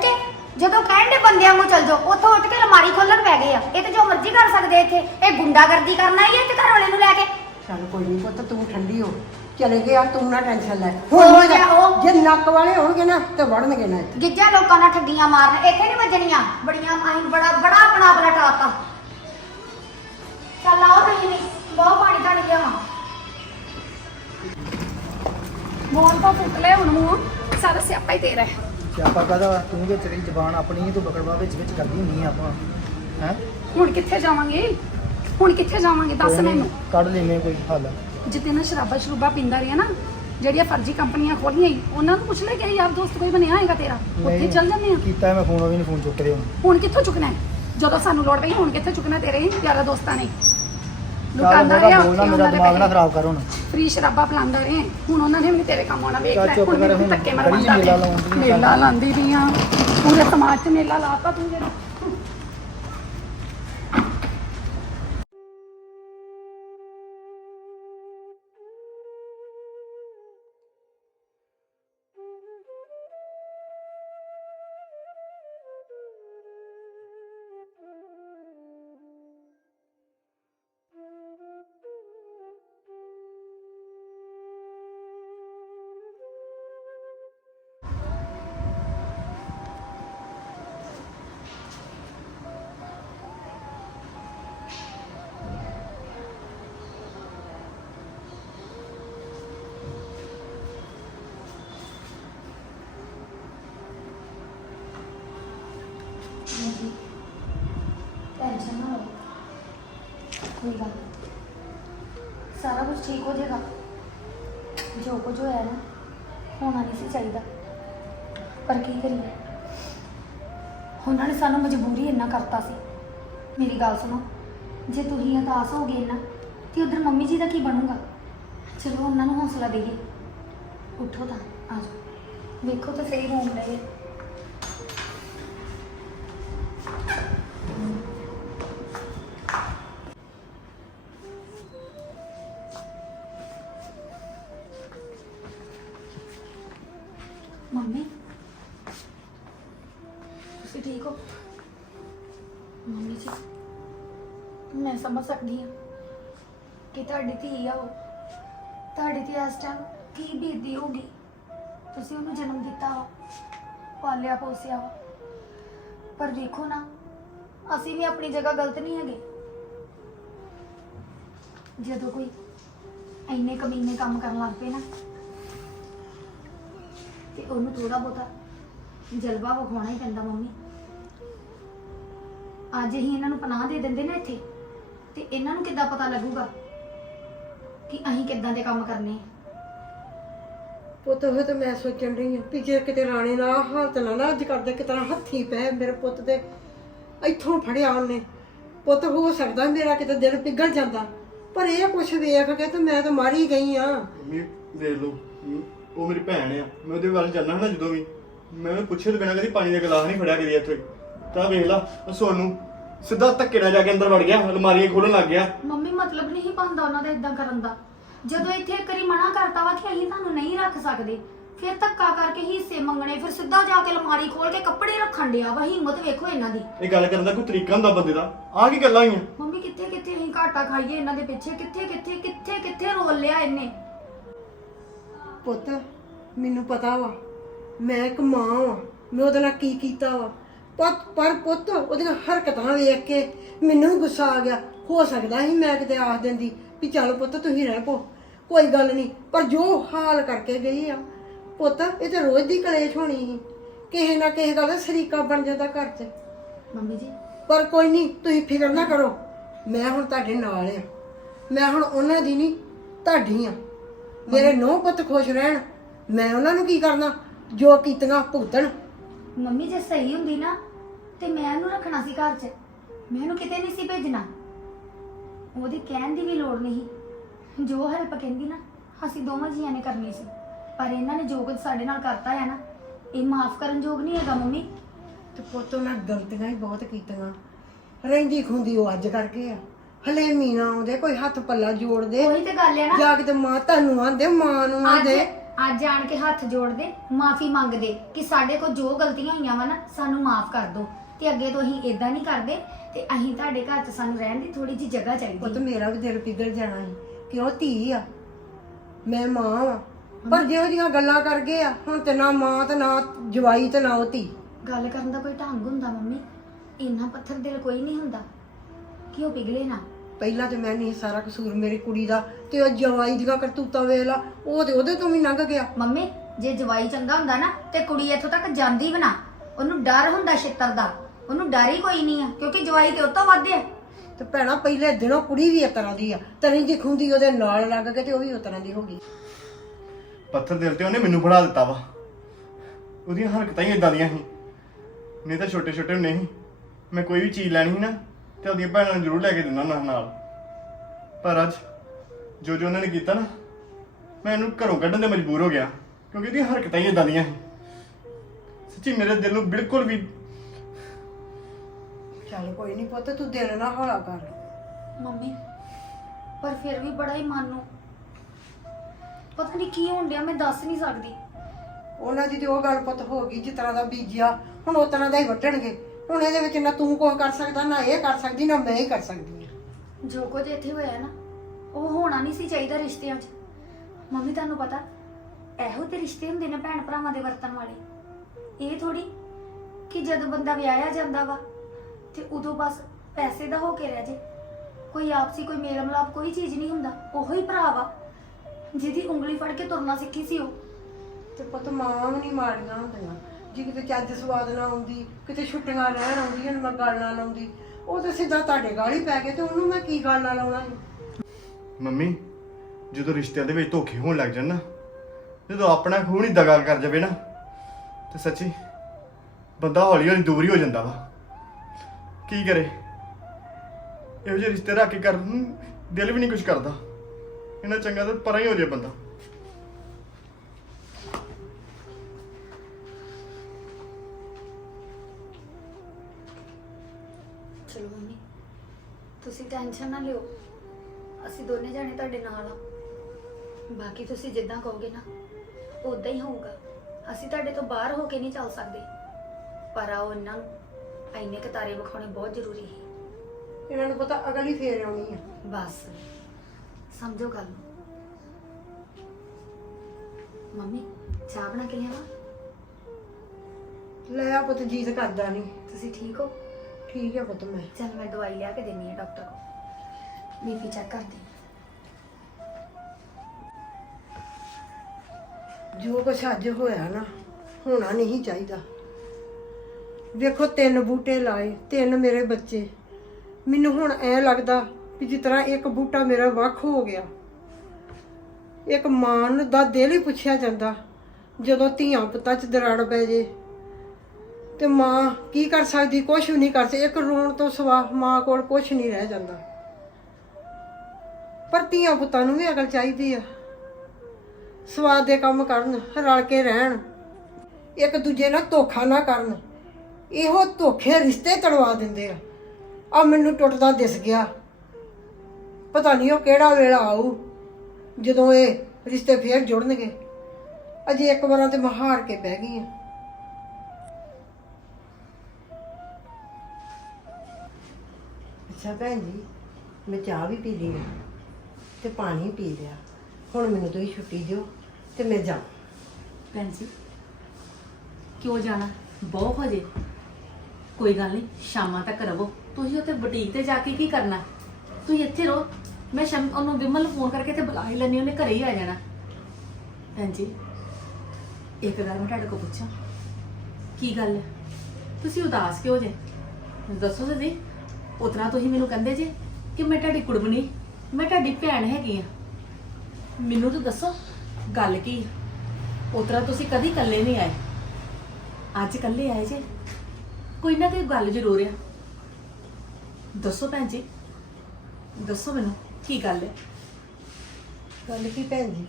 ਜਦੋਂ ਕਹਿਣ ਦੇ ਬੰਦਿਆਂ ਨੂੰ ਚੱਲ ਜਾਓ ਉੱਥੋਂ ਉੱਠ ਕੇ ਅਲਮਾਰੀ ਖੋਲਣ ਪੈ ਗਏ ਆ। ਇਹ ਤੇ ਜੋ ਮਰਜ਼ੀ ਕਰ ਸਕਦੇ ਇੱਥੇ। ਇਹ ਗੁੰਡਾਗਰਦੀ ਕਰਨਾ ਹੀ ਹੈ ਇੱਥੇ ਘਰ ਵਾਲੇ ਨੂੰ ਲੈ ਕੇ। ਚੱਲ ਕੋਈ ਨਹੀਂ ਪੁੱਤ ਤੂੰ ਠੰਡੀ ਹੋ। ਚਲੇ ਗਿਆ ਤੂੰ ਨਾ ਟੈਨਸ਼ਨ ਲੈ। ਹੋ ਗਿਆ ਉਹ। ਜੇ ਨੱਕ ਵਾਲੇ ਹੋਣਗੇ ਨਾ ਤੇ ਵੜਨਗੇ ਨਾ ਇੱਥੇ। ਗਿੱਜਾ ਲੋਕਾਂ ਨਾਲ ਠੱਗੀਆਂ ਮਾਰਨ ਇੱਥੇ ਨਹੀਂ ਵੱਜਣੀਆਂ। ਬੜੀਆਂ ਅਸੀਂ ਬੜਾ ਬੜਾ ਆਪਣਾ ਆਪਣਾ ਟਾਤਾ ਚੱਲ ਆਓ ਤੁਸੀਂ ਵੀ ਬਹੁਤ ਪਾਣੀ ਧਾਣੀ ਲਿਆਵਾਂ। ਮੋਹਨ ਤਾਂ ਫੁੱਟ ਲੈ ਹੁਣ ਮੂੰਹ। ਸਾਰਾ ਸਿਆਪਾ ਹੀ ਤੇਰਾ ਹੈ। ਸਿਆਪਾ ਕਾਦਾ ਤੂੰ ਵਿੱਚ ਤੇਰੀ ਜ਼ਬਾਨ ਆਪਣੀ ਹੀ ਤੂੰ ਬਕੜਵਾ ਵਿੱਚ ਵਿੱਚ ਕਰਦੀ ਆ ਆਪਾਂ ਹੈ? ਹੁਣ ਕਿੱਥੇ ਜਾਵਾਂਗੇ? ਹੁਣ ਕਿੱਥੇ ਜਾਵਾਂਗੇ? ਦੱਸ ਮੈਨੂੰ। ਕੱਢ ਲੈਨੇ ਕੋਈ ਹੱਲ। ਜਿੱਤੇ ਨਾ ਸ਼ਰਾਬਾ ਸ਼ਰੂਬਾ ਪੀਂਦਾ ਰਿਹਾ ਨਾ ਜਿਹੜੀਆਂ ਫਰਜ਼ੀ ਕੰਪਨੀਆਂ ਖੋਲੀਆਂ ਈ ਉਹਨਾਂ ਨੂੰ ਪੁੱਛ ਲੈ ਕਿ ਯਾਰ ਦੋਸਤ ਕੋਈ ਬਣਿਆ ਹੋਏਗਾ ਤੇਰਾ? ਉੱਥੇ ਚੱਲ ਜੰਨੇ ਆ ਕੀਤਾ ਮੈਂ ਫੋਨ ਵੀ ਨਹੀਂ ਫੋਨ ਚੁੱਕ ਰਿਹਾ ਹੁਣ ਕਿੱਥੋਂ ਚੁੱਕਣਾ ਹੈ? ਜਦੋਂ ਸਾਨੂੰ ਲੋੜ ਪਈ ਹੁਣ ਕਿੱਥੇ ਚੁੱਕਣਾ ਤੇਰੇ ਯਾਰਾ ਦੋਸਤਾਂ ਨੇ? ਚੱਲ ਮੇਰਾ ਰਿਹਾ ਬੋਲਣਾ ਮੇਰਾ ਉਹਨਾਂ ਦਿਮਾਗ ਨਾ ਦੇ ਖਰਾਬ ਕਰ ਹੁਣ। ਫ੍ਰੀ ਸ਼ਰਾਬਾ ਪਿਲਾਉਂਦਾ ਰਹੇ। ਹੁਣ ਉਹਨਾਂ ਨੇ ਵੀ ਤੇਰੇ ਕੰਮ ਆਉਣਾ। ਵੇਖ ਚੱਲ ਲੈ ਚੁੱਪ ਹੁਣ ਕਰ, ਮੈਨੂੰ ਹੁਣ ਧੱਕੇ ਬੜੀ ਮਰਵਾਉਂਦਾ ਮੇਲਾ ਤੇ। ਲਾਉਂਦੀ ਆ ਮੇਲਾ ਲਾਉਂਦੀ ਵੀ ਆ। ਪੂਰੇ ਸਮਾਜ 'ਚ ਮੇਲਾ ਲਾਤਾ ਤੂੰ ਜਿਹੜਾ ਕੋਈ ਗੱਲ ਨਹੀਂ। ਸਾਰਾ ਕੁਝ ਠੀਕ ਹੋ ਜਾਏਗਾ। ਜੋ ਕੁਝ ਹੋਇਆ ਨਾ, ਹੋਣਾ ਨਹੀਂ ਸੀ ਚਾਹੀਦਾ। ਪਰ ਕੀ ਕਰੀਏ? ਉਹਨਾਂ ਨੇ ਸਾਨੂੰ ਮਜਬੂਰੀ ਇੰਨਾ ਕਰਤਾ ਸੀ। ਮੇਰੀ ਗੱਲ ਸੁਣੋ, ਜੇ ਤੁਸੀਂ ਹਤਾਸ਼ ਹੋ ਗਏ ਨਾ, ਤੇ ਉਧਰ ਮੰਮੀ ਜੀ ਦਾ ਕੀ ਬਣੂਗਾ? ਚਲੋ ਉਹਨਾਂ ਨੂੰ ਹੌਸਲਾ ਦੇਈਏ। ਉੱਠੋ ਤਾਂ, ਆ ਜਾਓ। ਵੇਖੋ ਤਾਂ ਸਹੀ ਰੂਮ ਲਏ ਤੁਹਾਡੀ ਧੀ ਆ ਉਹ। ਤੁਹਾਡੀ ਤੇ ਇਸ ਟਾਈਮ ਕੀ ਬੀਤਦੀ ਹੋਗੀ ਤੁਸੀਂ ਉਹਨੂੰ ਜਨਮ ਦਿੱਤਾ ਵਾ, ਪਾਲਿਆ ਪੋਸਿਆ ਵਾ। ਪਰ ਦੇਖੋ ਨਾ, ਅਸੀਂ ਵੀ ਆਪਣੀ ਜਗ੍ਹਾ ਗਲਤ ਨਹੀਂ ਹੈਗੇ। ਜਦੋਂ ਕੋਈ ਇੰਨੇ ਕਮੀਨੇ ਕੰਮ ਕਰਨ ਲੱਗ ਪਏ ਨਾ, ਤੇ ਉਹਨੂੰ ਥੋੜਾ ਬਹੁਤਾ ਜਲਵਾ ਵਿਖਾਉਣਾ ਹੀ ਪੈਂਦਾ ਮੰਮੀ। ਅੱਜ ਹੀ ਇਹਨਾਂ ਨੂੰ ਪਨਾਹ ਦੇ ਦਿੰਦੇ ਨੇ ਇੱਥੇ, ਤੇ ਇਹਨਾਂ ਨੂੰ ਕਿੱਦਾਂ ਪਤਾ ਲੱਗੂਗਾ? ਕਿ ਅਸੀਂ ਕਿੱਦਾਂ ਦੇ ਕੰਮ ਕਰਨੇ ਪੁੱਤ ਹੋਏ ਤਾਂ ਮੈਂ ਸੋਚਣ ਰਹੀ ਹਾਂ ਕਿ ਜੇ ਕਿਤੇ ਰਾਣੀ ਨਾਲ ਆਹ ਹਾਲਤ ਨਾ ਨਾ ਅੱਜ ਕਰਦੇ ਕਿਤਨਾ ਹੱਥੀ ਪੈ ਮੇਰੇ ਪੁੱਤ ਦੇ ਇੱਥੋਂ ਫੜਿਆ ਉਹਨੇ। ਪੁੱਤ ਹੋ ਸਕਦਾ ਮੇਰਾ ਕਿਤੇ ਦਿਲ ਪਿਘਲ ਜਾਂਦਾ ਪਰ ਇਹ ਕੁਛ ਵੇਖ ਕੇ ਤੇ ਮੈਂ ਤਾਂ ਮਾਰੀ ਗਈ ਆ ਮੰਮੀ ਦੇਖ ਲਓ ਉਹ ਮੇਰੀ ਭੈਣ ਆ ਮੈਂ ਉਹਦੇ ਵੱਲ ਜਾਂਦਾ ਨਾ ਜਦੋਂ ਵੀ। ਮੈਂ ਉਹਨੂੰ ਪੁੱਛੇ ਤੋਂ ਬਿਨਾਂ ਕਦੀ ਪਾਣੀ ਦਾ ਗਲਾਸ ਨਹੀਂ ਫੜਿਆ ਕਰੀ ਇੱਥੇ। ਤਾਂ ਵੇਖ ਲਾ ਉਹ ਸੋਨੂੰ ਸਿੱਧਾ ਧੱਕੇ ਨਾਲ ਜਾ ਕੇ ਅੰਦਰ ਵੜ ਗਿਆ ਅਲਮਾਰੀਆਂ ਖੋਲਣ ਲੱਗ ਗਿਆ। ਮੰਮੀ ਮਤਲਬ ਨਹੀਂ ਪਾਉਂਦਾ ਉਹਨਾਂ ਦਾ ਇਦਾਂ ਕਰਨ ਦਾ। ਜਦੋਂ ਇੱਥੇ ਇੱਕ ਵਾਰੀ ਮਨਾ ਕਰਤਾ ਵਾ ਕਿ ਅਸੀਂ ਤੁਹਾਨੂੰ ਨਹੀਂ ਰੱਖ ਸਕਦੇ ਫਿਰ ਧੱਕਾ ਕਰਕੇ ਹਿੱਸੇ ਮੰਗਣੇ ਫਿਰ ਸਿੱਧਾ ਜਾ ਕੇ ਅਲਮਾਰੀ ਖੋਲ ਕੇ ਕੱਪੜੇ ਰੱਖਣ ਡਿਆ ਵਾ ਹਿੰਮਤ ਵੇਖੋ ਇਹਨਾਂ ਦੀ। ਇਹ ਗੱਲ ਕਰਨ ਦਾ ਕੋਈ ਤਰੀਕਾ ਹੁੰਦਾ ਬੰਦੇ ਦਾ। ਆਹ ਕੀ ਗੱਲਾਂ ਹੋਈਆਂ? ਮੰਮੀ ਕਿੱਥੇ ਕਿੱਥੇ ਅਸੀਂ ਘਾਟਾ ਖਾਈਏ ਇਹਨਾਂ ਦੇ ਪਿੱਛੇ? ਕਿੱਥੇ ਕਿੱਥੇ ਕਿੱਥੇ ਕਿੱਥੇ ਰੋਲ ਲਿਆ ਇਹਨੇ? ਪੁੱਤ ਮੈਨੂੰ ਪਤਾ ਵਾ ਮੈਂ ਇੱਕ ਮਾਂ ਵਾਂ ਮੈਂ ਉਹਦੇ ਨਾਲ ਕੀ ਕੀਤਾ ਵਾ? ਪਰ ਪਰ ਪੁੱਤ ਉਹਦੀਆਂ ਹਰਕਤਾਂ ਵੇਖ ਕੇ ਮੈਨੂੰ ਵੀ ਗੁੱਸਾ ਆ ਗਿਆ। ਹੋ ਸਕਦਾ ਸੀ ਮੈਂ ਕਿਤੇ ਆਖ ਦਿੰਦੀ ਵੀ ਚੱਲ ਪੁੱਤ ਤੁਸੀਂ ਰਹਿ ਪੋ ਕੋਈ ਗੱਲ ਨਹੀਂ ਪਰ ਜੋ ਹਾਲ ਕਰਕੇ ਗਈ ਆ ਪੁੱਤ ਇਹ ਤੇ ਰੋਜ਼ ਦੀ ਕਲੇਸ਼ ਹੋਣੀ ਸੀ। ਕਿਸੇ ਨਾ ਕਿਸੇ ਦਾ ਸਰੀਕਾ ਬਣ ਜਾਂਦਾ ਘਰ 'ਚ। ਮੰਮੀ ਜੀ। ਪਰ ਕੋਈ ਨਹੀਂ ਤੁਸੀਂ ਫਿਕਰ ਨਾ ਕਰੋ। ਮੈਂ ਹੁਣ ਤੁਹਾਡੇ ਨਾਲ ਆ। ਮੈਂ ਹੁਣ ਉਹਨਾਂ ਦੀ ਨਹੀਂ ਤੁਹਾਡੀ ਆ। ਮੇਰੇ ਨੌ ਪੁੱਤ ਖੁਸ਼ ਰਹਿਣ। ਮੈਂ ਉਹਨਾਂ ਨੂੰ ਕੀ ਕਰਨਾ? ਜੋ ਕੀਤੀਆਂ ਭੁਗਤਣ। ਮੰਮੀ ਜੇ ਸਹੀ ਹੁੰਦੀ ਨਾ ਤੇ ਮੈਂ ਉਹਨੂੰ ਰੱਖਣਾ ਸੀ ਘਰ 'ਚ। ਮੈਂ ਉਹਨੂੰ ਕਿਤੇ ਨਹੀਂ ਸੀ ਭੇਜਣਾ। ਉਹਦੀ ਕਹਿਣ ਦੀ ਵੀ ਲੋੜ ਨਹੀਂ। ਜੋ ਹੈਲਪ ਕਹਿੰਦੀ ਨਾ ਅਸੀਂ ਦੋਵਾਂ ਜੀਆਂ ਨੇ ਕਰਨੀ ਸੀ। ਪਰ ਇਹਨਾਂ ਨੇ ਜੋ ਕੁਝ ਸਾਡੇ ਨਾਲ ਕਰਤਾ ਹੈ ਨਾ ਇਹ ਮਾਫ ਕਰਨ ਯੋਗ ਨਹੀਂ ਹੈਗਾ ਮੰਮੀ। ਤੇ ਪੁੱਤ ਉਹਨਾਂ ਗਲਤੀਆਂ ਹੀ ਬਹੁਤ ਕੀਤੀਆਂ। ਰਹਿੰਦੀ ਖੁੰਦੀ ਉਹ ਅੱਜ ਕਰਕੇ ਆ। ਹਲੇ ਮੀਨਾ ਆਉਂਦੇ ਕੋਈ ਹੱਥ ਪੱਲਾ ਜੋੜ ਦੇ ਉਹੀ ਤੇ ਗੱਲ ਹੈ ਨਾ। ਜਾ ਕੇ ਤੇ ਮਾਂ ਤੁਹਾਨੂੰ ਆਂਦੇ ਮਾਂ ਨੂੰ ਅੱਜ ਆਂਦੇ। ਅੱਜ ਆਣ ਕੇ ਹੱਥ ਜੋੜਦੇ ਮਾਫੀ ਮੰਗਦੇ ਕਿ ਸਾਡੇ ਕੋਲ ਜੋ ਗਲਤੀਆਂ ਹੋਈਆਂ ਵਾ ਨਾ ਸਾਨੂੰ ਮਾਫ ਕਰ ਦਿਓ ਤੇ ਅੱਗੇ ਤੋਂ ਅਸੀਂ ਇਦਾਂ ਨਹੀਂ ਕਰਦੇ ਤੇ ਅਸੀਂ ਤੁਹਾਡੇ ਘਰ 'ਚ ਸਾਨੂੰ ਰਹਿਣ ਦੀ ਥੋੜੀ ਜਿਹੀ ਜਗ੍ਹਾ ਪੁੱਤ ਚਾਹੀਦੀ ਮੇਰਾ ਵੀ ਦਿਲ ਪਿਗਲ ਜਾਣਾ ਸੀ ਕਿ ਉਹ ਧੀ ਆ ਮੈਂ ਮਾਂ ਆ ਪਰ ਜਿਹੋ ਜਿਹੀਆਂ ਗੱਲਾਂ ਕਰ ਗਏ ਆ ਹੁਣ ਤੇ ਨਾ ਮਾਂ ਤੇ ਨਾ ਜਵਾਈ ਤੇ ਨਾ ਉਹ ਧੀ। ਗੱਲ ਕਰਨ ਦਾ ਕੋਈ ਢੰਗ ਹੁੰਦਾ ਮੰਮੀ? ਇੰਨਾ ਪੱਥਰ ਦਿਲ ਕੋਈ ਨਹੀਂ ਹੁੰਦਾ ਕਿ ਉਹ ਪਿਘਲੇ ਨਾ। ਪਹਿਲਾਂ ਤੇ ਮੈਂ ਨਹੀਂ ਸਾਰਾ ਕਸੂਰ ਮੇਰੀ ਕੁੜੀ ਦਾ ਤੇ ਉਹ ਜਵਾਈ ਦੀਆਂ ਕਰਤੂਤਾਂ ਵੇਖ ਲਾ ਉਹ ਤੇ ਉਹਦੇ ਤੋਂ ਵੀ ਲੰਘ ਗਿਆ। ਮੰਮੀ ਜੇ ਜਵਾਈ ਚੰਗਾ ਹੁੰਦਾ ਨਾ ਤੇ ਕੁੜੀ ਇੱਥੋਂ ਤੱਕ ਜਾਂਦੀ ਵੀ ਨਾ ਉਹਨੂੰ ਡਰ ਹੁੰਦਾ ਛਿੱਤਰ ਦਾ। ਉਹਨੂੰ ਡਰ ਹੀ ਕੋਈ ਨਹੀਂ ਆ ਕਿਉਂਕਿ ਜਵਾਈ ਤੇ ਉਹ ਤੋਂ ਵੱਧ ਹੈ ਤੇ ਭੈਣਾ ਪਹਿਲੇ ਦਿਨੋਂ ਕੁੜੀ ਵੀ ਇਸ ਤਰ੍ਹਾਂ ਦੀ ਆ। ਤਰੀ ਜੀ ਖੁੰਦੀ ਉਹਦੇ ਨਾਲ ਲੱਗ ਕੇ ਤੇ ਉਹ ਵੀ ਉਸ ਤਰ੍ਹਾਂ ਦੀ ਹੋ ਗਈ। ਪੱਥਰ ਦਿਲ ਤੇ ਉਹਨੇ ਮੈਨੂੰ ਫੜਾ ਦਿੱਤਾ ਵਾ। ਉਹਦੀਆਂ ਹਰਕਤਾਂ ਹੀ ਇਦਾਂ ਦੀਆਂ ਸੀ। ਨਹੀਂ ਤਾਂ ਛੋਟੇ ਛੋਟੇ ਹੁੰਦੇ ਸੀ। ਮੈਂ ਕੋਈ ਵੀ ਚੀਜ਼ ਲੈਣੀ ਸੀ ਨਾ ਤੇ ਉਹਦੀਆਂ ਭੈਣਾਂ ਨੂੰ ਜ਼ਰੂਰ ਲੈ ਕੇ ਦਿੰਦਾ ਹੁੰਦਾ ਸੀ ਨਾਲ। ਪਰ ਅੱਜ ਜੋ ਜੋ ਉਹਨਾਂ ਨੇ ਕੀਤਾ ਨਾ ਮੈਂ ਇਹਨੂੰ ਘਰੋਂ ਕੱਢਣ ਤੇ ਮਜਬੂਰ ਹੋ ਗਿਆ। ਕਿਉਂਕਿ ਉਹਦੀਆਂ ਹਰਕਤਾਂ ਹੀ ਇਦਾਂ ਦੀਆਂ ਸੀ। ਸੱਚੀ ਮੇਰੇ ਦਿਲ ਨੂੰ ਬਿਲਕੁਲ ਵੀ ਚੱਲ ਕੋਈ ਨਹੀਂ ਪੁੱਤ ਤੂੰ ਦਿਲ ਨਾ ਹੌਲਾ ਕਰ। ਮੰਮੀ ਪਰ ਫਿਰ ਵੀ ਬੜਾ ਹੀ ਮਨ ਨੂੰ। ਪਤਾ ਨਹੀਂ ਕੀ ਹੋਣ ਡਿਆ ਮੈਂ ਦੱਸ ਨਹੀਂ ਸਕਦੀ। ਉਹਨਾਂ ਦੀ ਤੇ ਉਹ ਗੱਲ ਪੁੱਤ ਹੋ ਗਈ ਜਿਸ ਤਰ੍ਹਾਂ ਦਾ ਬੀਜਿਆ ਹੁਣ ਉਸ ਤਰ੍ਹਾਂ ਦਾ ਹੀ ਵੱਢਣਗੇ। ਹੁਣ ਇਹਦੇ ਵਿੱਚ ਨਾ ਤੂੰ ਕੁਝ ਕਰ ਸਕਦਾ ਨਾ ਇਹ ਕਰ ਸਕਦੀ ਨਾ ਮੈਂ ਹੀ ਕਰ ਸਕਦੀ ਹਾਂ। ਜੋ ਕੁਝ ਇੱਥੇ ਹੋਇਆ ਨਾ ਉਹ ਹੋਣਾ ਨਹੀਂ ਸੀ ਚਾਹੀਦਾ ਰਿਸ਼ਤਿਆਂ 'ਚ। ਮੰਮੀ ਤੁਹਾਨੂੰ ਪਤਾ ਇਹੋ ਤੇ ਰਿਸ਼ਤੇ ਹੁੰਦੇ ਨੇ ਭੈਣ ਭਰਾਵਾਂ ਦੇ ਵਰਤਨ ਵਾਲੇ। ਇਹ ਥੋੜੀ ਕਿ ਜਦੋਂ ਬੰਦਾ ਵਿਆਹਿਆ ਜਾਂਦਾ ਵਾ ਤੇ ਉਦੋਂ ਬਸ ਪੈਸੇ ਦਾ ਹੋ ਕੇ ਰਹਿ ਜੇ। ਕੋਈ ਆਪਸੀ ਕੋਈ ਮੇਲ ਮਿਲਾਪ ਕੋਈ ਚੀਜ਼ ਨਹੀਂ ਹੁੰਦਾ। ਉਹੋ ਹੀ ਭਰਾ ਵਾ। ਜਿਹਦੀ ਉਂਗਲੀ ਫੜ ਕੇ ਤੁਰਨਾ ਸਿੱਖੀ ਸੀ ਉਹ। ਤੇ ਪੁੱਤ ਮਾਵਾਂ ਵੀ ਨਹੀਂ ਮਾੜੀਆਂ ਹੁੰਦੀਆਂ। ਜੇ ਕਿਤੇ ਚੱਜ ਸਵਾਦ ਨਾ ਆਉਂਦੀ ਕਿਤੇ ਛੁੱਟੀਆਂ ਰਹਿਣ ਆਉਂਦੀਆਂ ਮੈਂ ਗੱਲ ਨਾ ਲਾਉਂਦੀ ਉਹ ਤੇ ਸਿੱਧਾ ਤੁਹਾਡੇ ਗਾਲ ਹੀ ਪੈ ਗਏ ਤੇ ਉਹਨੂੰ ਮੈਂ ਕੀ ਗੱਲ ਨਾ ਲਾਉਣਾ ਸੀ? ਮੰਮੀ ਜਦੋਂ ਰਿਸ਼ਤਿਆਂ ਦੇ ਵਿੱਚ ਧੋਖੇ ਹੋਣ ਲੱਗ ਜਾਣ ਨਾ ਜਦੋਂ ਆਪਣਾ ਖੂਨ ਹੀ ਦਗਾ ਕਰ ਜਾਵੇ ਨਾ ਤੇ ਸੱਚੀ ਬੰਦਾ ਹੌਲੀ ਹੌਲੀ ਦੂਰ ਹੀ ਹੋ ਜਾਂਦਾ ਵਾ। ਕੀ ਕਰੇ? ਇਹੋ ਜਿਹੇ ਰਿਸ਼ਤੇ ਰੱਖ ਕੇ ਕਰਨ ਨੂੰ ਦਿਲ ਵੀ ਨਹੀਂ ਕੁਝ ਕਰਦਾ। ਇਹਨਾਂ ਚੰਗਾ ਤਾਂ ਪਰਾਂ ਹੀ ਹੋ ਜਾਏ ਬੰਦਾ। ਚਲੋ ਮੰਮੀ, ਤੁਸੀਂ ਟੈਨਸ਼ਨ ਨਾ ਲਿਓ। ਅਸੀਂ ਦੋਨੇ ਜਾਣੇ ਤੁਹਾਡੇ ਨਾਲ ਆ। ਬਾਕੀ ਤੁਸੀਂ ਜਿੱਦਾਂ ਕਹੋਗੇ ਨਾ ਉਦਾਂ ਹੀ ਹੋਊਗਾ। ਅਸੀਂ ਤੁਹਾਡੇ ਤੋਂ ਬਾਹਰ ਹੋ ਕੇ ਨਹੀਂ ਚੱਲ ਸਕਦੇ। ਪਰ ਆਓ ਇਹਨਾਂ ਨੂੰ। ਐਨੇ ਕਤਾਰੇ ਵਿਖਾਉਣੇ ਬਹੁਤ ਜ਼ਰੂਰੀ ਹੈ ਇਹਨਾਂ ਨੂੰ ਪਤਾ ਅਗਲ ਫੇਰ ਆਉਣੀ ਆ। ਬਸ ਸਮਝੋ ਗੱਲ। ਨੂੰ ਮੰਮੀ ਚਾਹ ਬਣਾ ਕੇ ਲਿਆਵਾਂ? ਲੈ ਆ ਪੁੱਤ ਜੀਤ ਕਰਦਾ ਨਹੀਂ ਤੁਸੀਂ ਠੀਕ ਹੋ? ਠੀਕ ਹੈ ਪੁੱਤ ਮੈਂ। ਚਲ ਮੈਂ ਦਵਾਈ ਲਿਆ ਕੇ ਦੇਣੀ ਹੈ ਡਾਕਟਰ ਕੋਲ। ਬੀਪੀ ਚੈੱਕ ਕਰਦੀ ਹਾਂ। ਜੋ ਕੁਛ ਅੱਜ ਹੋਇਆ ਨਾ ਹੋਣਾ ਨਹੀਂ ਚਾਹੀਦਾ। ਵੇਖੋ, ਤਿੰਨ ਬੂਟੇ ਲਾਏ, ਤਿੰਨ ਮੇਰੇ ਬੱਚੇ। ਮੈਨੂੰ ਹੁਣ ਐ ਲੱਗਦਾ ਕਿ ਜਿਸ ਤਰ੍ਹਾਂ ਇੱਕ ਬੂਟਾ ਮੇਰਾ ਵੱਖ ਹੋ ਗਿਆ। ਇੱਕ ਮਾਂ ਨੂੰ ਦਾ ਦਿਲ ਹੀ ਪੁੱਛਿਆ ਜਾਂਦਾ, ਜਦੋਂ ਧੀਆਂ ਪੁੱਤਾਂ 'ਚ ਦਰਾੜ ਪੈ ਜੇ। ਤੇ ਮਾਂ ਕੀ ਕਰ ਸਕਦੀ? ਕੁਝ ਵੀ ਨਹੀਂ ਕਰ ਸਕਦੀ। ਇੱਕ ਰੋਣ ਤੋਂ ਸਿਵਾ ਮਾਂ ਕੋਲ ਕੁਝ ਨਹੀਂ ਰਹਿ ਜਾਂਦਾ। ਪਰ ਧੀਆਂ ਪੁੱਤਾਂ ਨੂੰ ਵੀ ਅਕਲ ਚਾਹੀਦੀ ਆ। ਸਵਾਦ ਦੇ ਕੰਮ ਕਰਨ, ਰਲ ਕੇ ਰਹਿਣ। ਇੱਕ ਦੂਜੇ ਨਾਲ ਧੋਖਾ ਨਾ ਕਰਨ। ਇਹੋ ਧੋਖੇ ਰਿਸ਼ਤੇ ਤੜਵਾ ਦਿੰਦੇ ਆ। ਆ ਮੈਨੂੰ ਟੁੱਟਦਾ ਦਿਸ ਗਿਆ। ਪਤਾ ਨਹੀਂ ਉਹ ਕਿਹੜਾ ਵੇਲਾ ਆਊ, ਜਦੋਂ ਇਹ ਰਿਸ਼ਤੇ ਫੇਰ ਜੁੜਨਗੇ। ਅਜੇ ਇੱਕ ਵਾਰਾਂ ਤੇ ਮੈਂ ਹਾਰ ਕੇ ਬਹਿ ਗਈ ਆ ਅੱਛਾ ਭੈਣ ਜੀ, ਮੈਂ ਚਾਹ ਵੀ ਪੀ ਲਈ ਆ ਤੇ ਪਾਣੀ ਪੀ ਲਿਆ। ਹੁਣ ਮੈਨੂੰ ਤੁਸੀਂ ਛੁੱਟੀ ਦਿਓ ਤੇ ਮੈਂ ਜਾ ਭੈਣ ਜੀ, ਕਿਉਂ ਜਾਣਾ? ਬਹੁਤ ਹੋ ਜੇ। ਕੋਈ ਗੱਲ ਨਹੀਂ, ਸ਼ਾਮਾਂ ਤੱਕ ਰਵੋ। ਤੁਸੀਂ ਉੱਥੇ ਬੁਟੀਕ ਤੇ ਜਾ ਕੇ ਕੀ ਕਰਨਾ? ਤੁਸੀਂ ਇੱਥੇ ਰਹੋ। ਮੈਂ ਸ਼ਮ, ਉਹਨੂੰ ਵਿਮਲ ਨੂੰ ਫੋਨ ਕਰਕੇ ਤੇ ਬੁਲਾ ਹੀ ਲੈਣੀ ਉਹਨੇ ਘਰੇ ਹੀ ਆ ਜਾਣਾ। ਹਾਂਜੀ ਇੱਕ ਗੱਲ ਮੈਂ ਤੁਹਾਡੇ ਕੋਲ ਪੁੱਛਾਂ। ਕੀ ਗੱਲ ਹੈ ਤੁਸੀਂ ਉਦਾਸ ਕਿਉਂ ਜੇ? ਦੱਸੋ ਤੇ ਜੀ ਉਤਨਾ ਤੁਸੀਂ ਮੈਨੂੰ ਕਹਿੰਦੇ ਜੇ ਕਿ ਮੈਂ ਤੁਹਾਡੀ ਕੁੜਮਣੀ, ਮੈਂ ਤੁਹਾਡੀ ਭੈਣ ਹੈਗੀ ਆ। ਮੈਨੂੰ ਤਾਂ ਦੱਸੋ, ਗੱਲ ਕੀ ਆ? ਉਤਰਾ ਤੁਸੀਂ ਕਦੀ ਇਕੱਲੇ ਨਹੀਂ ਆਏ। ਅੱਜ ਇਕੱਲੇ ਆਏ ਜੇ। ਕੋਈ ਨਾ ਕੋਈ ਗੱਲ ਜ਼ਰੂਰ ਆ। ਦੱਸੋ ਭੈਣ ਜੀ ਦੱਸੋ ਮੈਨੂੰ ਕੀ ਗੱਲ ਹੈ? ਗੱਲ ਕੀ ਭੈਣ ਜੀ?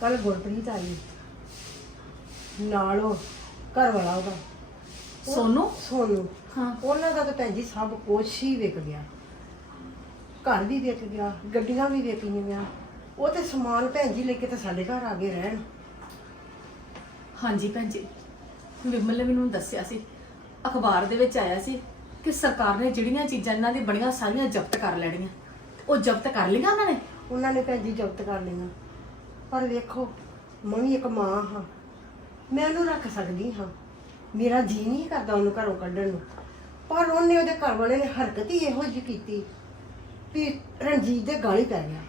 ਕੱਲ ਗੁਰਪ੍ਰੀਤ ਆਈ। ਨਾਲ ਉਹ ਘਰ ਵਾਲਾ ਉਹਦਾ। ਉਹ- ਸੋਨੂੰ? ਸੋਨੂੰ। ਹਾਂ। ਉਹਨਾਂ ਦਾ ਤਾਂ ਭੈਣ ਜੀ ਸਭ ਕੁਝ ਹੀ ਵਿਕ ਗਿਆ। ਘਰ ਵੀ ਵਿਕ ਗਿਆ ਗੱਡੀਆਂ ਵੀ ਵਿਕ ਗਈਆਂ। ਉਹ ਤੇ ਸਮਾਨ ਭੈਣ ਜੀ ਲੈ ਕੇ ਤਾਂ ਸਾਡੇ ਘਰ ਆ ਗਏ ਰਹਿਣ। ਹਾਂਜੀ ਭੈਣ ਜੀ ਵਿਮਲ ਨੇ ਮੈਨੂੰ ਦੱਸਿਆ ਸੀ। ਅਖਬਾਰ ਦੇ ਵਿੱਚ ਆਇਆ ਸੀ ਕਿ ਸਰਕਾਰ ਨੇ ਜਿਹੜੀਆਂ ਚੀਜ਼ਾਂ ਇਹਨਾਂ ਦੀ ਬਣੀਆਂ ਸਾਰੀਆਂ ਜ਼ਬਤ ਕਰ ਲੈਣੀਆਂ। ਉਹ ਜ਼ਬਤ ਕਰ ਲਈਆਂ ਉਹਨਾਂ ਨੇ? ਉਹਨਾਂ ਨੇ ਭੈਣ ਜੀ ਜ਼ਬਤ ਕਰ ਲਈਆਂ। ਪਰ ਵੇਖੋ ਮੈਂ ਵੀ ਇੱਕ ਮਾਂ ਹਾਂ। ਮੈਂ ਉਹਨੂੰ ਰੱਖ ਸਕਦੀ ਹਾਂ। ਮੇਰਾ ਜੀ ਨਹੀਂ ਕਰਦਾ ਉਹਨੂੰ ਘਰੋਂ ਕੱਢਣ ਨੂੰ। ਪਰ ਉਹਨੇ ਉਹਦੇ ਘਰ ਵਾਲੇ ਨੇ ਹਰਕਤ ਹੀ ਇਹੋ ਜਿਹੀ ਕੀਤੀ ਵੀ ਰਣਜੀਤ ਦੇ ਗਾਲੀ ਪੈ ਗਿਆ।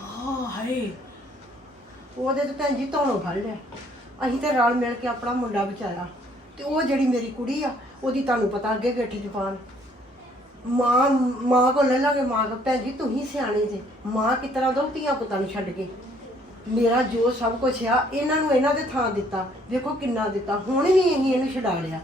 ਹਾਂ ਹਾਏ। ਉਹਦੇ ਤੇ ਭੈਣ ਜੀ ਧੌਣੋਂ ਫੜ ਲਿਆ। ਅਸੀਂ ਤੇ ਰਲ ਮਿਲ ਕੇ ਆਪਣਾ ਮੁੰਡਾ ਬਚਾਇਆ ਤੇ ਉਹ ਜਿਹੜੀ ਮੇਰੀ ਕੁੜੀ ਆ ਉਹਦੀ ਤੁਹਾਨੂੰ ਪਤਾ ਅੱਗੇ ਗੇਠੀ ਜ਼ੁਬਾਨ। ਮਾਂ ਮਾਂ ਕੋ ਲੈ ਲਾਂਗੇ ਮਾਂ ਕੋ ਭੈਣ ਜੀ, ਤੁਸੀਂ ਸਿਆਣੇ ਜੇ। ਮਾਂ ਕਿਸ ਤਰ੍ਹਾਂ ਦੋ ਧੀਆਂ ਪੁੱਤਾਂ ਨੂੰ ਛੱਡ ਕੇ? ਮੇਰਾ ਜੋ ਸਭ ਕੁਝ ਆ, ਇਹਨਾਂ ਨੂੰ ਇਹਨਾਂ ਦੇ ਥਾਂ ਦਿੱਤਾ। ਦੇਖੋ ਕਿੰਨਾ ਦਿੱਤਾ। ਹੁਣ ਵੀ ਅਸੀਂ ਇਹਨੂੰ ਛਡਾ ਲਿਆ।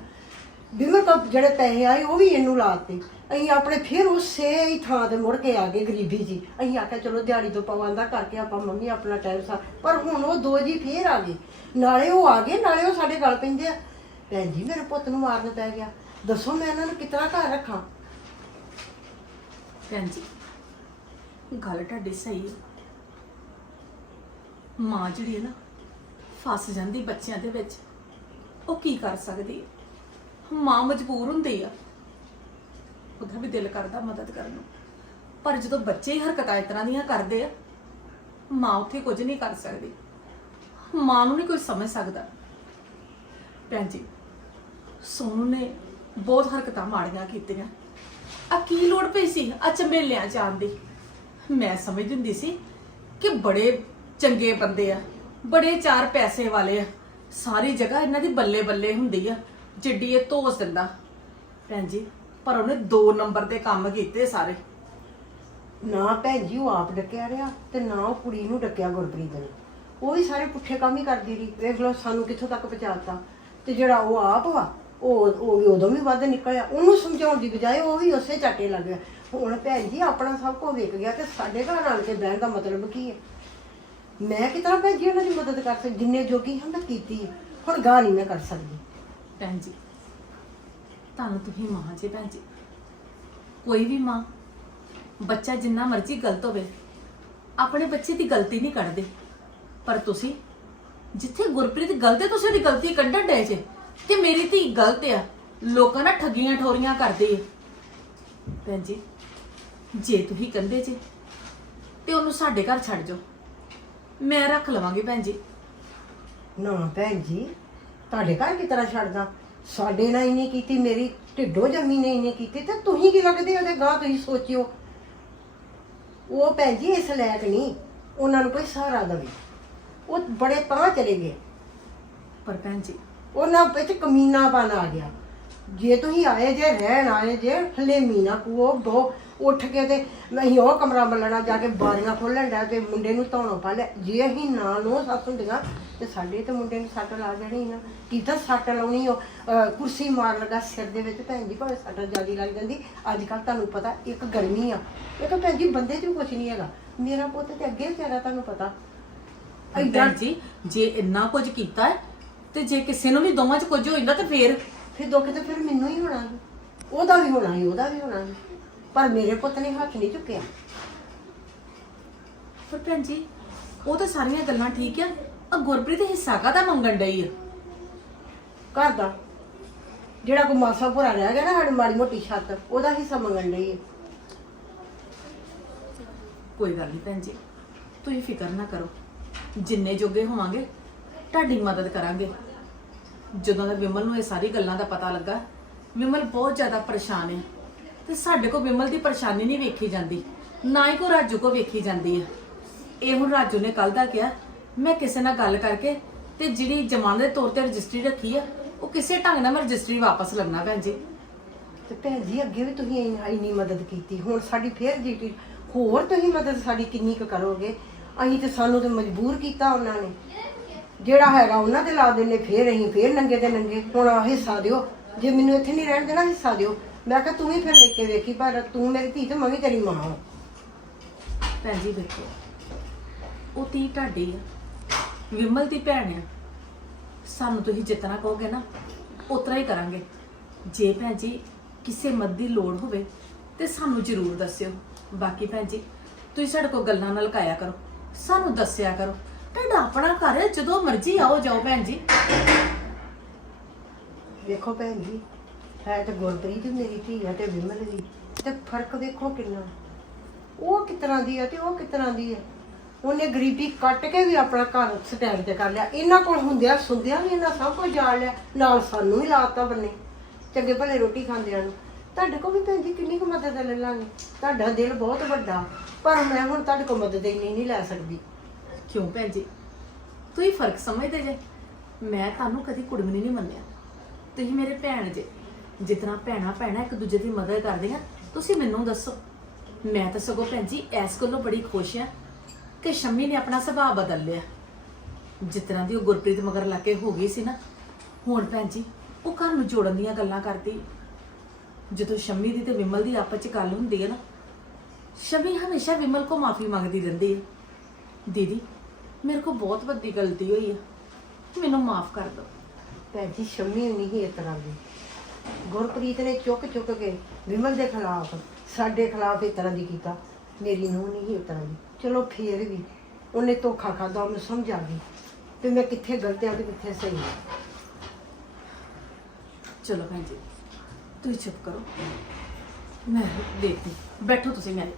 ਬਿਮਰ ਕੋ ਜਿਹੜੇ ਪੈਸੇ ਆਏ, ਉਹ ਵੀ ਇਹਨੂੰ ਲਾਤੇ ਅਸੀਂ ਆਪਣੇ ਫਿਰ ਉਸੇ ਹੀ ਥਾਂ ਤੇ ਮੁੜ ਕੇ ਆ ਗਏ ਗਰੀਬੀ ਜੀ। ਅਸੀਂ ਆਖਿਆ, ਚਲੋ ਦਿਹਾੜੀ ਤੋਂ ਪਵਾਂਦਾ ਕਰਕੇ ਆਪਾਂ ਮੰਮੀ ਆਪਣਾ ਟਾਈਮ ਸਾ ਪਰ ਹੁਣ ਉਹ ਦੋ ਜੀ ਫੇਰ ਆ ਗਏ। ਨਾਲੇ ਉਹ ਆ ਗਏ, ਨਾਲੇ ਉਹ ਸਾਡੇ ਗੱਲ ਪੈਂਦੇ ਆ। ਭੈਣ ਜੀ, ਮੇਰੇ ਪੁੱਤ ਨੂੰ ਮਾਰਨ ਪੈ ਗਿਆ। ਦੱਸੋ ਮੈਂ ਇਹਨਾਂ ਨੂੰ ਕਿਤਨਾ ਘਰ ਰੱਖਾਂ? ਭੈਣ ਜੀ, ਗੱਲ ਤੁਹਾਡੀ ਸਹੀ ਹੈ। ਮਾਂ ਜਿਹੜੀ ਹੈ ਨਾ, ਫਸ ਜਾਂਦੀ ਬੱਚਿਆਂ ਦੇ ਵਿੱਚ। ਉਹ ਕੀ ਕਰ ਸਕਦੀ ਹੈ? ਮਾਂ ਮਜਬੂਰ ਹੁੰਦੀ ਆ। ਉਹਦਾ ਵੀ ਦਿਲ ਕਰਦਾ ਮਦਦ ਕਰਨ ਨੂੰ। ਪਰ ਜਦੋਂ ਬੱਚੇ ਹੀ ਹਰਕਤਾਂ ਇਸ ਤਰ੍ਹਾਂ ਦੀਆਂ ਕਰਦੇ ਆ, ਮਾਂ ਉੱਥੇ ਕੁਝ ਨਹੀਂ ਕਰ ਸਕਦੀ। ਮਾਂ ਨੂੰ ਨਹੀਂ ਕੋਈ ਸਮਝ ਸਕਦਾ। ਭੈਣ ਜੀ ਸੋਨੂ ਨੇ ਬਹੁਤ ਹਰਕਤਾਂ ਮਾੜੀਆਂ ਕੀਤੀਆਂ। ਆ ਕੀ ਲੋੜ ਪਈ ਸੀ ਆ ਚੰਬੇਲਿਆਂ ਚ ਆਉਣ ਦੀ? ਮੈਂ ਸਮਝ ਹੁੰਦੀ ਸੀ ਕਿ ਬੜੇ ਚੰਗੇ ਬੰਦੇ ਆ, ਬੜੇ ਚਾਰ ਪੈਸੇ ਵਾਲੇ ਆ। ਸਾਰੀ ਜਗ੍ਹਾ ਇਹਨਾਂ ਦੀ ਬੱਲੇ ਬੱਲੇ ਹੁੰਦੀ ਆ, ਜਿੱਡੀ ਇਹ ਧੋਸ ਦਿੰਦਾ। ਭੈਣ ਜੀ, ਪਰ ਉਹਨੇ ਦੋ ਨੰਬਰ ਦੇ ਕੰਮ ਕੀਤੇ ਸਾਰੇ। ਨਾ ਭੈਣ ਜੀ, ਉਹ ਆਪ ਡੱਕਿਆ ਰਿਹਾ ਤੇ ਨਾ ਉਹ ਕੁੜੀ ਨੂੰ ਡੱਕਿਆ ਗੁਰਪ੍ਰੀਤ ਨੇ। ਉਹ ਵੀ ਸਾਰੇ ਪੁੱਠੇ ਕੰਮ ਹੀ ਕਰਦੀ ਰਹੀ। ਵੇਖ ਲਓ ਸਾਨੂੰ ਕਿੱਥੋਂ ਤੱਕ ਪਹੁੰਚਾਤਾ ਤੇ ਜਿਹੜਾ ਉਹ ਆਪ ਵਾ ਉਹ ਉਹ ਵੀ ਉਦੋਂ ਵੀ ਵੱਧ ਨਿਕਲਿਆ। ਉਹਨੂੰ ਸਮਝਾਉਣ ਦੀ ਬਜਾਏ ਉਹ ਵੀ ਉਸੇ ਚਾਟੇ ਲੱਗ ਗਿਆ। ਹੁਣ ਭੈਣ ਜੀ, ਆਪਣਾ ਸਭ ਕੁਝ ਵਿਕ ਗਿਆ ਤੇ ਸਾਡੇ ਘਰ ਆਣ ਕੇ ਬਹਿਣ ਦਾ ਮਤਲਬ ਕੀ ਹੈ? ਮੈਂ ਕਿਤਨਾ ਭੈਣ ਜੀ ਉਹਨਾਂ ਦੀ ਮਦਦ ਕਰ ਸਕਦੀ? ਜਿੰਨੇ ਜੋਗੀ ਹਾਂ ਮੈਂ ਕੀਤੀ ਹੈ। ਹੁਣ ਗਾਹ ਨਹੀਂ ਮੈਂ ਕਰ ਸਕਦੀ। ਭੈਣ ਜੀ, ਤੁਹਾਨੂੰ ਤੁਸੀਂ ਮਾਂ ਜੀ ਭੈਣ ਜੀ। ਕੋਈ ਵੀ ਮਾਂ, ਬੱਚਾ ਜਿੰਨਾ ਮਰਜ਼ੀ ਗਲਤ ਹੋਵੇ, ਆਪਣੇ ਬੱਚੇ ਦੀ ਗਲਤੀ ਨਹੀਂ ਕੱਢਦੇ। ਪਰ ਤੁਸੀਂ, ਜਿੱਥੇ ਗੁਰਪ੍ਰੀਤ ਗਲਤ ਹੈ, ਤੁਸੀਂ ਉਹਦੀ ਗਲਤੀ ਕੱਢਣ ਡਏ ਜੇ। ਕਿ ਮੇਰੀ ਧੀ ਗਲਤ ਆ। ਲੋਕਾਂ ਨਾਲ ਠੱਗੀਆਂ ਠੋਰੀਆਂ ਕਰਦੇ ਆ। ਭੈਣ ਜੀ ਜੇ ਤੁਸੀਂ ਕੰਦੇ ਜੇ ਤੇ ਉਹਨੂੰ ਸਾਡੇ ਘਰ ਛੱਡ ਜਾਓ। ਮੈਂ ਰੱਖ ਲਵਾਂਗੀ ਭੈਣ ਜੀ। ਨਾ ਭੈਣ ਜੀ ਤੁਹਾਡੇ ਘਰ ਕੀ ਤਰ੍ਹਾਂ ਛੱਡਦਾ ਸਾਡੇ ਨਾਲ ਇਹਨੇ ਕੀਤੀ ਮੇਰੀ ਢਿੱਡੋਂ ਜੰਮੀ ਨੇ ਇਹਨੇ ਕੀਤੀ ਤੇ ਤੁਸੀਂ ਕੀ ਲੱਗਦੇ ਉਹਦੇ ਗਾਂ ਤੁਸੀਂ ਸੋਚਿਓ। ਉਹ ਭੈਣ ਜੀ ਇਸ ਲਾਇਕ ਨਹੀਂ ਉਹਨਾਂ ਨੂੰ ਕੋਈ ਸਹਾਰਾ ਦੇਵੇ। ਉਹ ਬੜੇ ਤਾਂ ਚਲੇ ਗਏ। ਪਰ ਭੈਣ ਜੀ ਉਹਨਾਂ ਵਿੱਚ ਕਮੀਨਾ ਬਣ ਆ ਗਿਆ। ਜੇ ਤੁਸੀਂ ਆਏ ਜੇ ਰਹਿਣ ਆਏ ਜੇ ਹਲੇ ਮੀਨਾ ਕੋ ਬੋ ਉੱਠ ਕੇ ਤੇ ਅਸੀਂ ਉਹ ਕਮਰਾ ਮੱਲਣਾ ਜਾ ਕੇ ਬਾਰੀਆਂ ਖੋਲਣ ਦਾ ਤੇ ਮੁੰਡੇ ਨੂੰ ਧੌਣੋਂ ਪਾ ਲਿਆ। ਜੇ ਅਸੀਂ ਨਾ ਨੂੰ ਸੱਸ ਹੁੰਦੀਆਂ ਤੇ ਸਾਡੇ ਤੇ ਮੁੰਡੇ ਨੂੰ ਸੱਟ ਲਾ ਦੇਣੀ ਨਾ ਕਿਤਾ ਸੱਟ ਲਾਉਣੀ ਉਹ? ਕੁਰਸੀ ਮਾਰ ਲਗਾ ਸਿਰ ਦੇ ਵਿੱਚ ਭੈਣ ਜੀ ਭਾਵੇਂ ਸੱਟ ਜਿਆਦੀ ਲੱਗ ਜਾਂਦੀ। ਅੱਜ ਕੱਲ ਤੁਹਾਨੂੰ ਪਤਾ ਇੱਕ ਗਰਮੀ ਆ। ਇੱਕ ਭੈਣ ਜੀ ਬੰਦੇ 'ਚ ਕੁਝ ਨਹੀਂ ਹੈਗਾ। ਮੇਰਾ ਪੁੱਤ ਤੇ ਅੱਗੇ ਵਿਚਾਰਾ ਤੁਹਾਨੂੰ ਪਤਾ। ਭੈਣ ਜੀ ਜੇ ਇੰਨਾ ਕੁਝ ਕੀਤਾ ਹੈ, ਤੇ ਜੇ ਕਿਸੇ ਨੂੰ ਵੀ ਦੋਵਾਂ 'ਚ ਕੁਝ ਹੋ ਜਾਂਦਾ ਤੇ ਫੇਰ? ਫਿਰ ਦੁੱਖ ਤੇ ਫਿਰ ਮੈਨੂੰ ਹੀ ਹੋਣਾ ਸੀ। ਉਹਦਾ ਵੀ ਹੋਣਾ ਸੀ ਉਹਦਾ ਵੀ ਹੋਣਾ ਸੀ। ਪਰ ਮੇਰੇ ਪੁੱਤ ਨੇ ਹੱਥ ਨਹੀਂ ਚੁੱਕਿਆ। ਪਰ ਭੈਣ ਜੀ ਉਹ ਤਾਂ ਸਾਰੀਆਂ ਗੱਲਾਂ ਠੀਕ ਆ ਆ ਗੁਰਪ੍ਰੀਤ ਹਿੱਸਾ ਕਾਹਦਾ ਮੰਗਣ ਡਈ ਆ? ਘਰ ਦਾ। ਜਿਹੜਾ ਕੋ ਮਾਸਾ ਭੁਰਾ ਰਹਿ ਗਿਆ ਨਾ ਸਾਡੀ ਮਾੜੀ ਮੋਟੀ ਛੱਤ ਉਹਦਾ ਹਿੱਸਾ ਮੰਗਣ ਲਈ ਹੈ ਕੋਈ ਗੱਲ ਨਹੀਂ ਭੈਣ ਜੀ ਤੁਸੀਂ ਫਿਕਰ ਨਾ ਕਰੋ। ਜਿੰਨੇ ਜੋਗੇ ਹੋਵਾਂਗੇ ਤੁਹਾਡੀ ਮਦਦ ਕਰਾਂਗੇ। ਜਦੋਂ ਦਾ ਵਿਮਲ ਨੂੰ ਇਹ ਸਾਰੀ ਗੱਲਾਂ ਦਾ ਪਤਾ ਲੱਗਾ, ਵਿਮਲ ਬਹੁਤ ਜ਼ਿਆਦਾ ਪਰੇਸ਼ਾਨ ਹੈ ਤੇ ਸਾਡੇ ਕੋ ਵਿਮਲ ਦੀ ਪਰੇਸ਼ਾਨੀ ਨਹੀਂ ਵੇਖੀ ਜਾਂਦੀ, ਨਾ ਹੀ ਕੋ ਰਾਜੂ ਕੋ ਵੇਖੀ ਜਾਂਦੀ ਹੈ। ਇਹ ਹੁਣ ਰਾਜੂ ਨੇ ਕੱਲ ਦਾ ਕਿਹਾ, ਮੈਂ ਕਿਸੇ ਨਾਲ ਗੱਲ ਕਰਕੇ ਤੇ ਜਿਹੜੀ ਜ਼ਮਾਨਤ ਦੇ ਤੌਰ ਤੇ ਰਜਿਸਟਰੀ ਰੱਖੀ ਆ, ਉਹ ਕਿਸੇ ਢੰਗ ਨਾਲ ਮੈਂ ਰਜਿਸਟਰੀ ਵਾਪਸ ਲੈਣਾ ਭੈਣ ਜੀ। ਤੇ ਭੈਣ ਜੀ, ਅੱਗੇ ਵੀ ਤੁਸੀਂ ਇੰਨਾ ਇੰਨੀ ਮਦਦ ਕੀਤੀ, ਹੁਣ ਸਾਡੀ ਫੇਰ ਜੀ ਹੋਰ ਤੁਸੀਂ ਮਦਦ ਸਾਡੀ ਕਿੰਨੀ ਕੁ ਕਰੋਗੇ? ਅਸੀਂ ਤੇ ਸਾਨੂੰ ਤੇ ਮਜਬੂਰ ਕੀਤਾ ਉਹਨਾਂ ਨੇ। ਜਿਹੜਾ ਹੈਗਾ ਉਹਨਾਂ ਦੇ ਲਾ ਦਿੰਨੇ ਫੇਰ ਅਸੀਂ ਫੇਰ ਨੰਗੇ ਤੇ ਨੰਗੇ। ਹੁਣ ਆਹ ਹਿੱਸਾ ਦਿਓ। ਜੇ ਮੈਨੂੰ ਇੱਥੇ ਨਹੀਂ ਰਹਿਣ ਦੇਣਾ, ਹਿੱਸਾ ਦਿਓ। ਮੈਂ ਕਿਹਾ ਤੂੰ ਵੀ ਫਿਰ ਲੈ ਕੇ ਵੇਖੀ, ਪਰ ਤੂੰ ਮੇਰੀ ਧੀ ਤੇ ਮੈਂ ਵੀ ਤੇਰੀ ਮਾਂ ਹਾਂ ਭੈਣ ਜੀ ਵੇਖੋ ਉਹ ਧੀ ਤੁਹਾਡੀ ਆ। ਵਿਮਲ ਦੀ ਭੈਣ ਆ। ਸਾਨੂੰ ਤੁਸੀਂ ਜਿਤਨਾ ਕਹੋਗੇ ਨਾ, ਉਤਨਾ ਹੀ ਕਰਾਂਗੇ। ਜੇ ਭੈਣ ਜੀ ਕਿਸੇ ਮਦਦ ਦੀ ਲੋੜ ਹੋਵੇ, ਤੇ ਸਾਨੂੰ ਜ਼ਰੂਰ ਦੱਸਿਓ। ਬਾਕੀ ਭੈਣ ਜੀ, ਤੁਸੀਂ ਸਾਡੇ ਕੋਲ ਗੱਲਾਂ ਨਾਲ ਕਾਇਆ ਕਰੋ। ਸਾਨੂੰ ਦੱਸਿਆ ਕਰੋ। ਤੁਹਾਡਾ ਆਪਣਾ ਘਰ ਹੈ ਜਦੋਂ ਮਰਜ਼ੀ ਆਓ ਜਾਓ ਭੈਣ ਜੀ। ਵੇਖੋ ਭੈਣ ਜੀ, ਹੈ ਤੇ ਗੁਰਪ੍ਰੀਤ ਮੇਰੀ ਧੀ ਹੈ ਤੇ ਵਿਮਲ ਦੀ, ਤੇ ਫ਼ਰਕ ਵੇਖੋ ਕਿੰਨਾ। ਉਹ ਕਿਸ ਤਰ੍ਹਾਂ ਦੀ ਹੈ ਤੇ ਉਹ ਕਿਸ ਤਰ੍ਹਾਂ ਦੀ ਹੈ। ਉਹਨੇ ਗਰੀਬੀ ਕੱਟ ਕੇ ਵੀ ਆਪਣਾ ਘਰ ਸਟੈਂਡ ਤੇ ਕਰ ਲਿਆ। ਇਹਨਾਂ ਕੋਲ ਹੁੰਦਿਆ ਸੁੰਦਿਆ ਵੀ ਇਹਨਾਂ ਸਭ ਕੁਝ ਜਾਣ ਲਿਆ। ਨਾਲ ਸਾਨੂੰ ਹੀ ਲਾਤਾ ਬੰਨੇ, ਚੰਗੇ ਭਲੇ ਰੋਟੀ ਖਾਂਦਿਆਂ ਨੂੰ। ਤੁਹਾਡੇ ਕੋਲ ਵੀ ਭੈਣ ਜੀ ਕਿੰਨੀ ਕੁ ਮਦਦ ਲੈ ਲਾਂਗੇ। ਤੁਹਾਡਾ ਦਿਲ ਬਹੁਤ ਵੱਡਾ, ਪਰ ਮੈਂ ਹੁਣ ਤੁਹਾਡੇ ਕੋਲ ਮਦਦ ਇੰਨੀ ਨਹੀਂ ਲੈ ਸਕਦੀ। ਕਿਉਂ ਭੈਣ ਜੀ? ਤੁਸੀਂ ਫ਼ਰਕ ਸਮਝਦੇ ਜੇ? ਮੈਂ ਤੁਹਾਨੂੰ ਕਦੀ ਕੁੜਮਣੀ ਨਹੀਂ ਮੰਨਿਆ। ਤੁਸੀਂ ਮੇਰੇ ਭੈਣ ਜੇ। ਜਿਤਨਾ ਭੈਣਾ ਭੈਣਾ ਇੱਕ ਦੂਜੇ ਦੀ ਮਦਦ ਕਰਦੇ ਕਰਦੀਆਂ, ਤੁਸੀਂ ਮੈਨੂੰ ਦੱਸੋ। ਮੈਂ ਤਾਂ ਸਗੋਂ ਭੈਣ ਜੀ ਐਸ ਗੱਲੋਂ ਬੜੀ ਖੁਸ਼ ਆ ਕਿ ਸ਼ੰਮੀ ਨੇ ਆਪਣਾ ਸੁਭਾਅ ਬਦਲ ਲਿਆ। ਜਿਤਨਾ ਦੀ ਉਹ ਗੁਰਪ੍ਰੀਤ ਮਗਰ ਲੱਗ ਕੇ ਹੋ ਗਈ ਸੀ ਨਾ, ਹੁਣ ਭੈਣ ਜੀ, ਉਹ ਘਰ ਨੂੰ ਜੋੜਨ ਦੀਆਂ ਗੱਲਾਂ ਕਰਦੀ। ਜਦੋਂ ਸ਼ੰਮੀ ਦੀ ਤੇ ਵਿਮਲ ਦੀ ਆਪਸ ਚ ਗੱਲ ਹੁੰਦੀ ਹੈ ਨਾ, ਸ਼ਮੀ ਹਮੇਸ਼ਾ ਵਿਮਲ ਕੋ ਮਾਫੀ ਮੰਗਦੀ ਰਹਿੰਦੀ ਹੈ। ਦੀਦੀ ਮੇਰੇ ਕੋ ਬਹੁਤ ਵੱਡੀ ਗਲਤੀ ਹੋਈ ਹੈ ਮੈਨੂੰ ਮਾਫ ਕਰ ਦਿਓ। ਭੈਣ ਜੀ ਸ਼ੰਮੀ ਨਹੀਂ ਸੀ ਇਸ ਤਰ੍ਹਾਂ ਦੀ। ਗੁਰਪ੍ਰੀਤ ਨੇ ਚੁੱਕ ਚੁੱਕ ਕੇ ਵਿਮਲ ਦੇ ਖਿਲਾਫ ਸਾਡੇ ਖਿਲਾਫ ਇਸ ਤਰ੍ਹਾਂ ਦੀ ਕੀਤਾ। ਮੇਰੀ ਨੂੰਹ ਨਹੀਂ ਸੀ ਇਸ ਤਰ੍ਹਾਂ ਦੀ। ਚਲੋ ਫੇਰ ਵੀ ਉਹਨੇ ਧੋਖਾ ਖਾਦਾ ਉਹਨੂੰ ਸਮਝ ਆ ਗਈ। ਤੇ ਮੈਂ ਕਿੱਥੇ ਗਲਤ ਹਾਂ ਤੇ ਕਿੱਥੇ ਸਹੀ ਹਾਂ ਚਲੋ ਭੈਣ ਜੀ ਤੁਸੀਂ ਚੁੱਪ ਕਰੋ। ਮੈਂ ਦੇਖਦੀ ਬੈਠੋ ਤੁਸੀਂ ਮੇਰੇ।